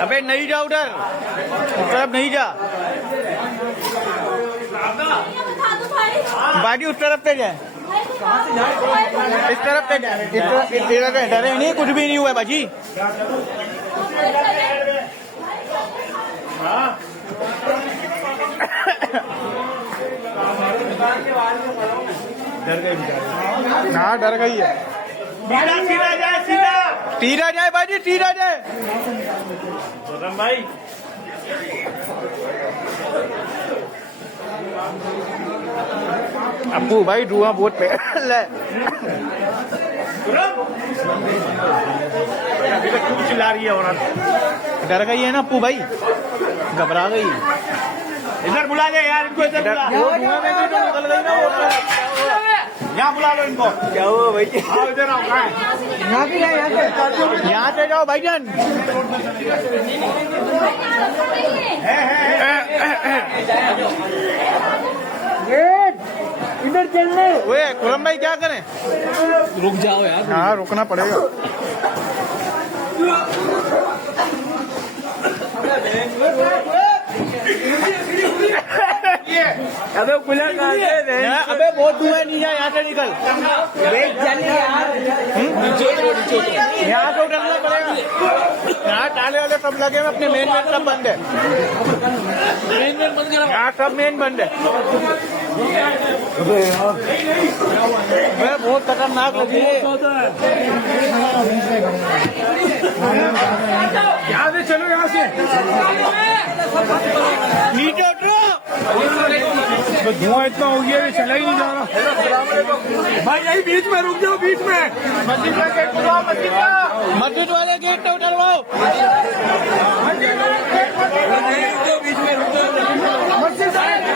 अबे नहीं जा उधर, उस तरफ नहीं जा बाजी, उस तरफ पे जाए, इस तरफ पे जाए, डरे नहीं, कुछ भी नहीं हुआ है बाजी। डर गई, हाँ डर गई है। सीधा जाए, सीधा जाए बाजी, सीधा जाए भाई। अप्पू भाई धुआं बहुत फैल है। अभी तक क्यों चिल्ला रही है औरत? डर गई है ना अप्पू भाई, घबरा गई। इधर बुला ले यार इनको, इधर बुला। धुआं में भी तो निकल गई ना वो, यहाँ बुला लो इनको। क्या हुआ भाई? आओ इधर आओ, कहाँ है? यहाँ भी है, यहाँ से जाओ भाईजान। इधर चलने। वे खुरम भाई क्या करें? रुक जाओ यार। हाँ रुकना पड़ेगा। अबे खुला कहाँ से? अबे बहुत धुआं है, नीचे यहाँ से निकल। यहाँ तो उतरना पड़ेगा। यहाँ ताले वाले सब लगे हैं, अपने मेन सब बंद है। मेन बंद करो, यहाँ सब मेन बंद है। बहुत खतरनाक लगी है। यहाँ से चलो, यहाँ से नीचे उतरो। धुआं इतना हो गया कि चला ही नहीं जा रहा भाई। यही बीच में रुक जाओ, बीच में मस्जिद का गेट खुलवाओ, मस्जिद वाले गेट तो उठलवाओ। बीच में रुक जाओ, मस्जिद करेगा।